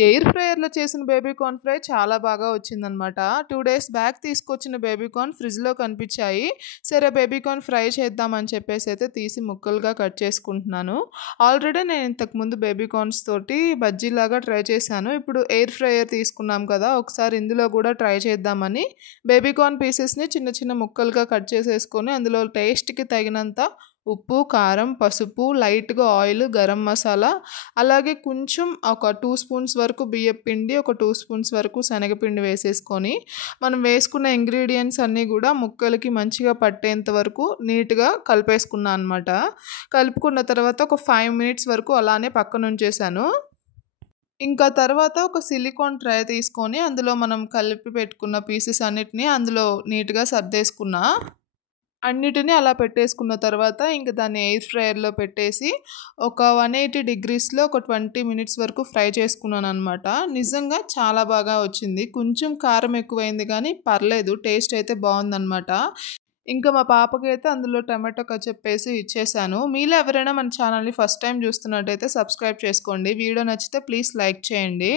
Air ఫ్రైయర్‌లో చేసిన baby corn fry చాలా బాగా వచ్చిందనమాట. 2 డేస్ బ్యాక్ తీసుకొచ్చిన బేబీ కార్న్ ఫ్రిడ్జ్‌లో కనిపించాయి. సరే బేబీ కార్న్ ఫ్రై చేద్దాం అని చెప్పేసైతే తీసి ముక్కలుగా కట్ చేసుకుంటున్నాను. ఆల్రెడీ నేను ఇంతకుముందు బేబీ కార్న్స్ తోటి బజ్జీలాగా ట్రై చేశాను. ఇప్పుడు ఎయిర్ ఫ్రైయర్ తీసుకున్నాం కదా! ఒకసారి ఇందులో కూడా ట్రై చేద్దామని బేబీ కార్న్ పీసెస్‌ని చిన్న చిన్న ముక్కలుగా కట్ చేసేసుకొని అందులో టేస్ట్‌కి తగినంత ఉప్పు, కారం, పసుపు, లైట్‌గా ఆయిల్, గరం మసాలా, అలాగే కొంచెం ఒక 2 స్పూన్స్ వరకు బియ్యపు పిండి, ఒక 2 స్పూన్స్ వరకు శనగపిండి వేసేసుకొని, మనం వేసుకున్న ఇంగ్రీడియెంట్స్ అన్నీ గూడా ముక్కలకి మంచిగా పట్టేంత వరకు నీట్‌గా కలిపేసుకున్నా అనమాట. కలుపుకున్న తర్వాత ఒక 5 మినిట్స్ వరకు అలానే పక్కనుంచేశాను. ఇంకా తర్వాత ఒక సిలికాన్ ట్రే తీసుకొని అందులో మనం కలిపి పెట్టుకున్న పీసెస్ అన్నిటిని అందులో నీట్‌గా సర్దేసుకున్నా. అన్నిటిని అలా పెట్టేసుకున్న తర్వాత ఇంక దాన్ని ఎయిర్ ఫ్రైయర్‌లో పెట్టేసి ఒక 180 డిగ్రీస్‌లో ఒక 20 మినిట్స్ వరకు ఫ్రై చేసుకున్నాననమాట. నిజంగా చాలా బాగా వచ్చింది. కొంచెం కారం ఎక్కువైంది కానీ పర్లేదు, టేస్ట్ అయితే బావుందనమాట. ఇంకా మా పాపకైతే అందులో టమాటో కచప్ ఏసి ఇచ్చేసాను. మీలో ఎవరైనా మన ఛానల్‌ని ఫస్ట్ టైమ్ చూస్తున్నట్టయితే సబ్స్క్రైబ్ చేసుకోండి. వీడియో నచ్చితే ప్లీజ్ లైక్ చేయండి.